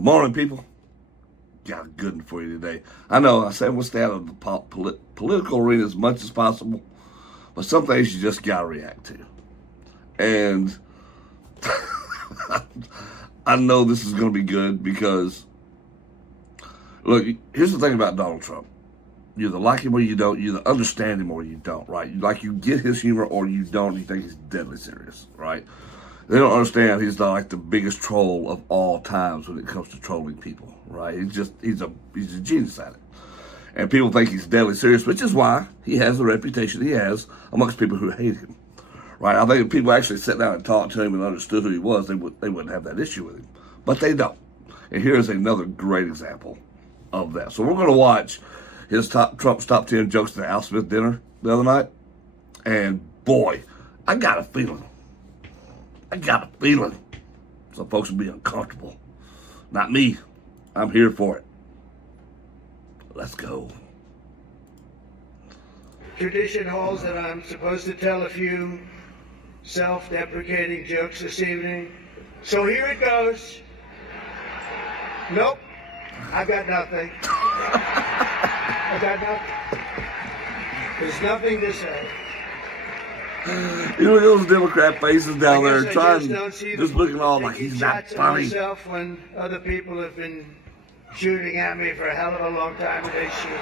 Good morning, people. Got a good one for you today. I know I said we'll stay out of the political arena as much as possible, but some things you just got to react to. And I know this is going to be good because, look, here's the thing about Donald Trump. You either like him or you don't. You either understand him or you don't, right? Like you get his humor or you don't. You think he's deadly serious, right? They don't understand he's like the biggest troll of all times when it comes to trolling people, right? He's a genius at it. And people think he's deadly serious, which is why he has the reputation he has amongst people who hate him, right? I think if people actually sat down and talked to him and understood who he was, they wouldn't have that issue with him. But they don't. And here's another great example of that. So we're going to watch Trump's top 10 jokes at the Al Smith dinner the other night. And boy, I got a feeling some folks will be uncomfortable. Not me. I'm here for it. Let's go. Tradition holds that I'm supposed to tell a few self-deprecating jokes this evening. So here it goes. Nope. I got nothing. I got nothing. There's nothing to say. You know those Democrat faces down there trying, just looking all like he's not funny. Myself when other people have been shooting at me for a hell of a long time and they shoot.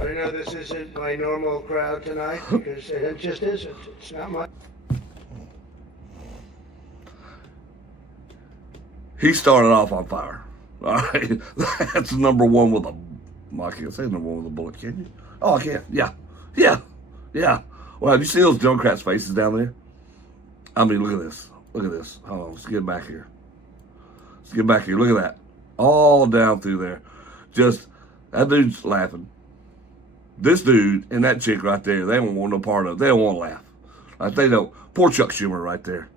I know this isn't my normal crowd tonight because it just isn't. It's not my. He started off on fire. All right, that's number one with a. Well, I can't say number one with a bullet, can you? Oh, I can. Yeah. Well, do you see those Democrats' faces down there? I mean, look at this. Hold on, let's get back here. Look at that. All down through there. Just, that dude's laughing. This dude and that chick right there, they don't want no part of it. They don't want to laugh. Like, they don't. Poor Chuck Schumer right there.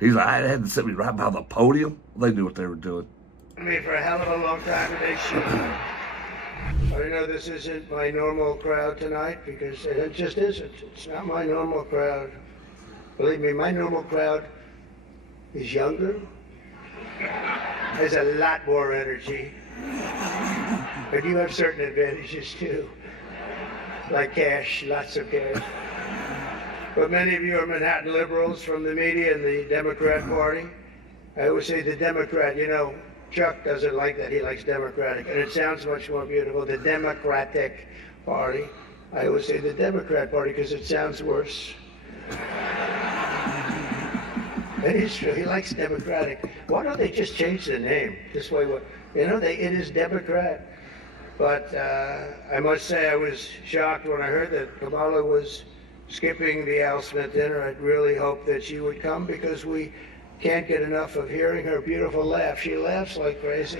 He's like, I had to sit me right by the podium. They knew what they were doing. Me for a hell of a long time and they shoot. I know this isn't my normal crowd tonight because it just isn't. It's not my normal crowd. Believe me, my normal crowd is younger, has a lot more energy, but you have certain advantages too, like cash, lots of cash. But many of you are Manhattan liberals from the media and the Democrat Party. I always say the Democrat, Chuck doesn't like that. He likes Democratic. And it sounds much more beautiful. The Democratic Party. I always say the Democrat Party because it sounds worse. It is true. He likes Democratic. Why don't they just change the name? This way, it is Democrat. But I must say I was shocked when I heard that Kamala was skipping the Al Smith dinner. I'd really hoped that she would come because we can't get enough of hearing her beautiful laugh. She laughs like crazy.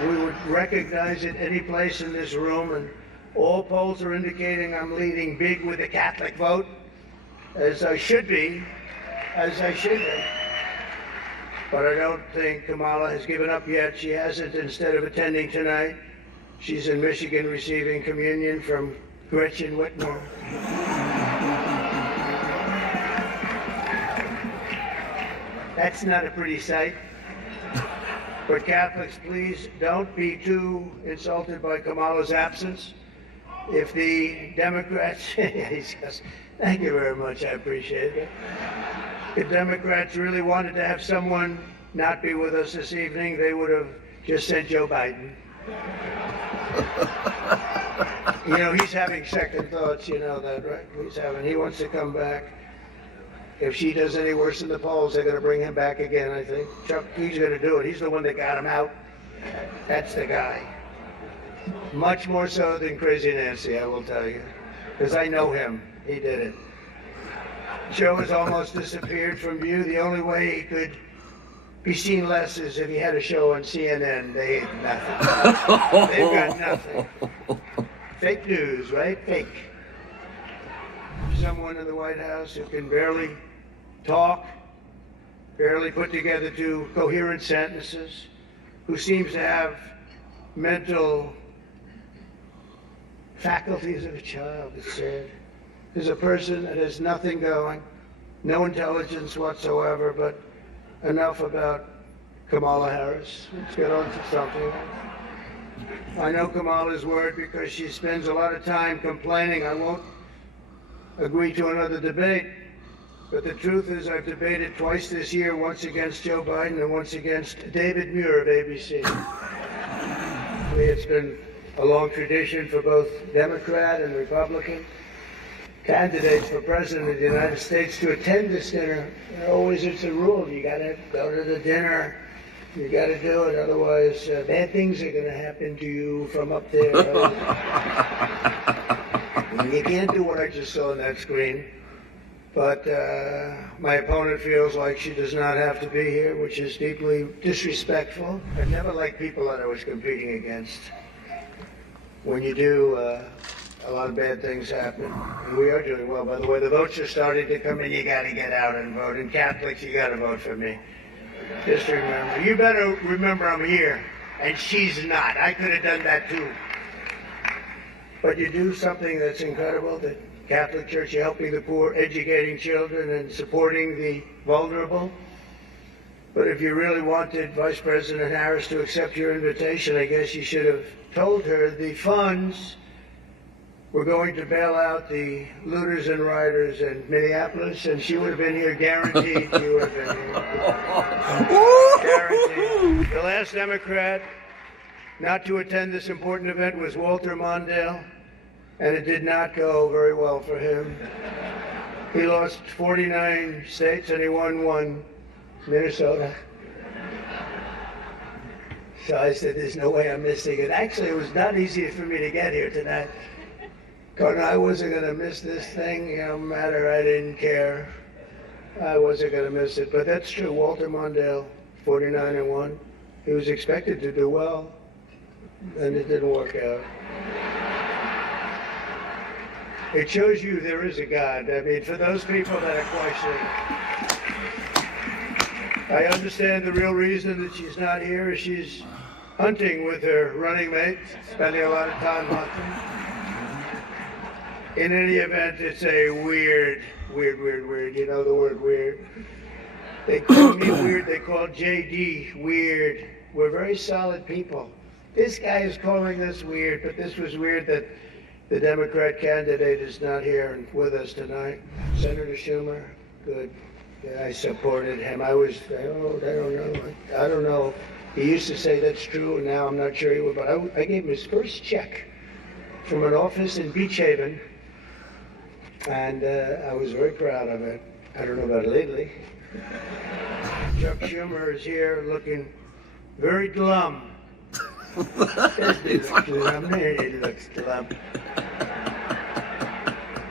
We would recognize it any place in this room, and all polls are indicating I'm leading big with the Catholic vote, as I should be. But I don't think Kamala has given up yet. She hasn't. Instead of attending tonight, she's in Michigan receiving communion from Gretchen Whitmer. That's not a pretty sight. But Catholics, please don't be too insulted by Kamala's absence. If the Democrats, thank you very much, I appreciate it. If Democrats really wanted to have someone not be with us this evening, they would have just sent Joe Biden. He's having second thoughts, you know that, right? He wants to come back. If she does any worse in the polls, they're going to bring him back again, I think. Chuck, he's going to do it. He's the one that got him out. That's the guy. Much more so than Crazy Nancy, I will tell you. Because I know him. He did it. Joe has almost disappeared from view. The only way he could be seen less is if he had a show on CNN. They ain't nothing. They've got nothing. Fake news, right? Fake. Someone in the White House who can barely talk, barely put together two coherent sentences, who seems to have mental faculties of a child, it's said. There's a person that has nothing going, no intelligence whatsoever, but enough about Kamala Harris. Let's get on to something. I know Kamala's word because she spends a lot of time complaining. I won't agree to another debate, but the truth is I've debated twice this year, once against Joe Biden and once against David Muir of ABC. I mean, it's been a long tradition for both Democrat and Republican candidates for president of the United States to attend this dinner. Always it's a rule. You got to go to the dinner. You got to do it. Otherwise, bad things are going to happen to you from up there. You can't do what I just saw on that screen. But my opponent feels like she does not have to be here, which is deeply disrespectful. I never liked people that I was competing against. When you do, a lot of bad things happen. And we are doing well. By the way, the votes are starting to come in. You got to get out and vote. And Catholics, you got to vote for me. Just remember. You better remember I'm here, and she's not. I could have done that too. But you do something that's incredible. The Catholic Church, you're helping the poor, educating children, and supporting the vulnerable. But if you really wanted Vice President Harris to accept your invitation, I guess you should have told her the funds were going to bail out the looters and rioters in Minneapolis, and she would have been here, guaranteed she would have been here. Guaranteed. The last Democrat not to attend this important event was Walter Mondale, and it did not go very well for him. He lost 49 states and he won one, Minnesota. So I said, there's no way I'm missing it. Actually, it was not easy for me to get here tonight. Because I wasn't going to miss this thing, no matter, I didn't care. I wasn't going to miss it. But that's true, Walter Mondale, 49 and 1. He was expected to do well, and it didn't work out. It shows you there is a God. I mean, for those people that are questioning, I understand the real reason that she's not here is she's hunting with her running mate, spending a lot of time hunting. In any event, it's a weird. You know the word weird. They call me weird. They call JD weird. We're very solid people. This guy is calling us weird, but this was weird that the Democrat candidate is not here and with us tonight. Senator Schumer, good. Yeah, I supported him. I don't know. He used to say that's true, and now I'm not sure he would, but I gave him his first check from an office in Beach Haven, and I was very proud of it. I don't know about lately. Chuck Schumer is here looking very glum. He looks glum.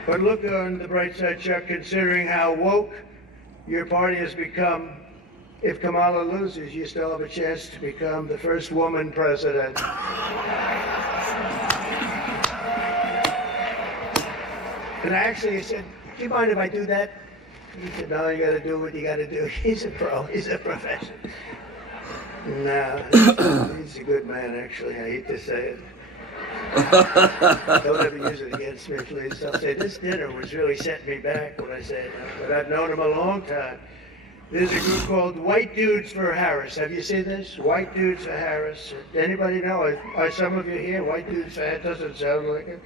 But look on the bright side, Chuck, considering how woke your party has become. If Kamala loses, you still have a chance to become the first woman president. And I said, do you mind if I do that? He said, no, you got to do what you got to do. He's a pro. He's a professional. No, he's a good man, actually. I hate to say it. Don't ever use it against me, please. I'll say this dinner was really setting me back when I say it, but I've known him a long time. There's a group called White Dudes for Harris. Have you seen this? White Dudes for Harris. Anybody know? Are some of you here? White Dudes for Harris? Doesn't sound like it.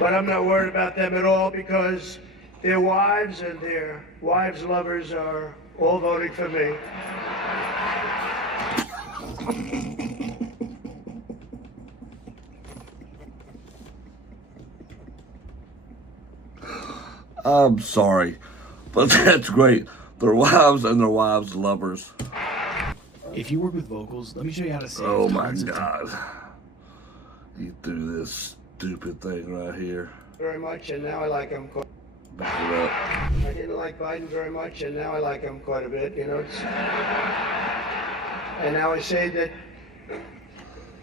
But I'm not worried about them at all because their wives and their wives' lovers are all voting for me. I'm sorry, but that's great. Their wives and their wives' lovers. If you work with vocals, let me show you how to save Oh my tons of God. You do this stupid thing right here. Very much, and now I like him quite. Back it up. I didn't like Biden very much, and now I like him quite a bit. You know, and now I say that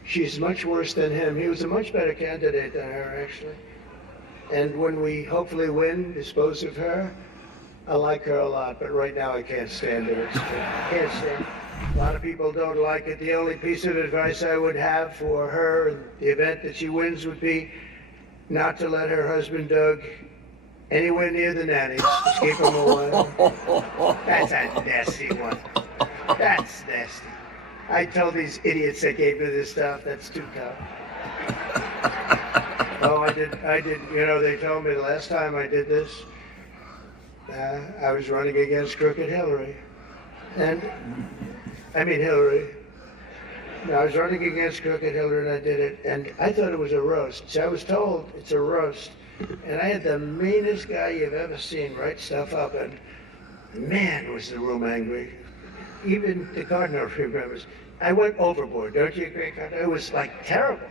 she's much worse than him. He was a much better candidate than her, actually. And when we hopefully win, dispose of her, I like her a lot. But right now, I can't stand her. I can't stand it. A lot of people don't like it. The only piece of advice I would have for her in the event that she wins would be not to let her husband, Doug, anywhere near the nannies. Just keep him away. That's a nasty one. That's nasty. I told these idiots that gave me this stuff, that's too tough. Oh, I did, you know, they told me the last time I did this, I was running against Crooked Hillary. And, I mean Hillary. No, I was running against Crooked Hillary and I did it, and I thought it was a roast. So I was told it's a roast. And I had the meanest guy you've ever seen write stuff up, and man, was the room angry. Even the Cardinal remembers. I went overboard, don't you agree, Cardinal? It was like terrible.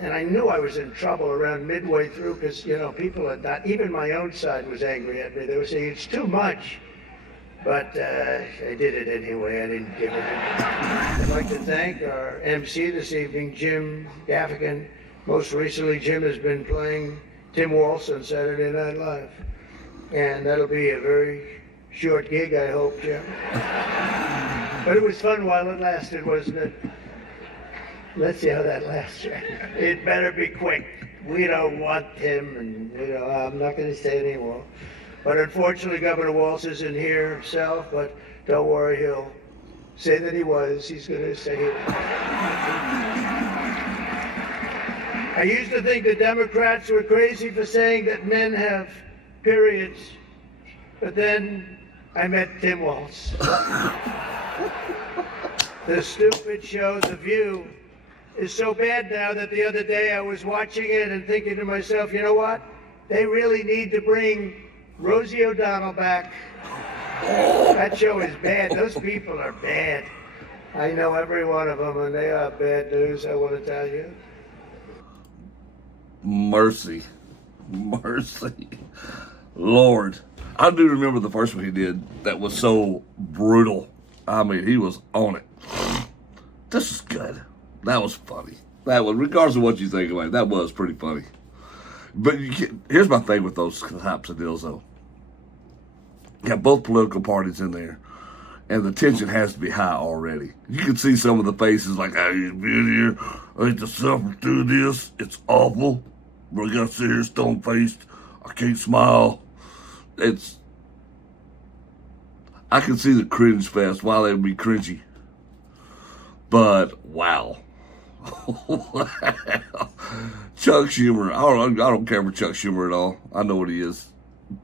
And I knew I was in trouble around midway through because, you know, people had not, even my own side was angry at me. They were saying, it's too much. But I did it anyway. I didn't give it. I'd like to thank our MC this evening, Jim Gaffigan. Most recently, Jim has been playing Tim Waltz on Saturday Night Live. And that'll be a very short gig, I hope, Jim. But it was fun while it lasted, wasn't it? Let's see how that lasts. It better be quick. We don't want him, and you know, I'm not going to say anymore. But unfortunately, Governor Waltz isn't here himself, but don't worry, he'll say that he was. He's going to say it. I used to think the Democrats were crazy for saying that men have periods, but then I met Tim Waltz. The stupid show, The View, is so bad now that the other day I was watching it and thinking to myself, you know what? They really need to bring Rosie O'Donnell back. That show is bad. Those people are bad. I know every one of them, and they are bad news, I want to tell you. Mercy. Mercy. Lord. I do remember the first one he did that was so brutal. I mean, he was on it. This is good. That was funny. That was, regardless of what you think about it, that was pretty funny. But here's my thing with those types of deals, though. You got both political parties in there, and the tension has to be high already. You can see some of the faces like, I ain't been here. I hate to suffer through this. It's awful. But I gotta sit here stone-faced. I can't smile. I can see the cringe fest while they would be cringy. But, wow. Chuck Schumer, I don't care for Chuck Schumer at all. I know what he is.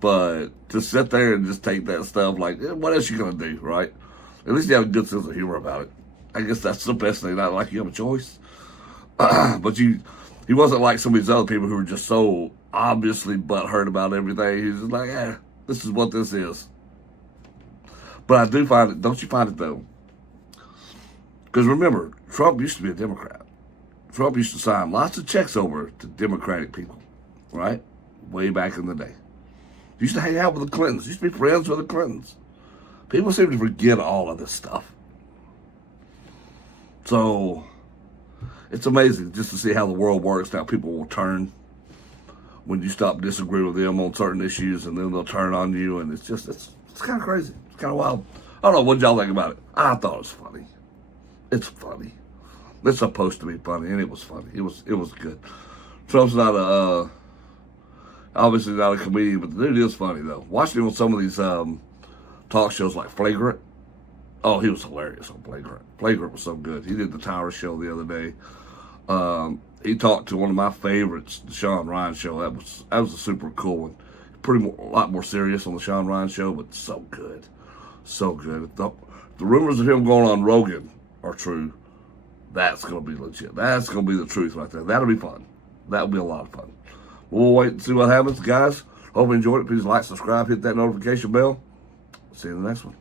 But to sit there and just take that stuff, like, what else you gonna do, right? At least you have a good sense of humor about it. I guess that's the best thing. Not like you have a choice. But he wasn't like some of these other people who were just so obviously butthurt about everything. He's just like, this is what this is. But I do find it, don't you find it though? Because remember, Trump used to be a Democrat. Trump used to sign lots of checks over to Democratic people, right? Way back in the day. He used to hang out with the Clintons. He used to be friends with the Clintons. People seem to forget all of this stuff. So, it's amazing just to see how the world works now. People will turn when you stop disagreeing with them on certain issues, and then they'll turn on you, and it's kind of crazy. It's kind of wild. I don't know, what y'all think about it? I thought it was funny. It's funny. It's supposed to be funny, and it was funny. It was good. Trump's not obviously not a comedian, but the dude is funny though. Watching him on some of these talk shows like Flagrant. Oh, he was hilarious on Flagrant. Flagrant was so good. He did the Tower Show the other day. He talked to one of my favorites, the Sean Ryan Show. That was a super cool one. A lot more serious on the Sean Ryan Show, but so good. So good. If the rumors of him going on Rogan are true, that's going to be legit. That's going to be the truth right there. That'll be fun. That'll be a lot of fun. We'll wait and see what happens, guys. Hope you enjoyed it. Please like, subscribe, hit that notification bell. See you in the next one.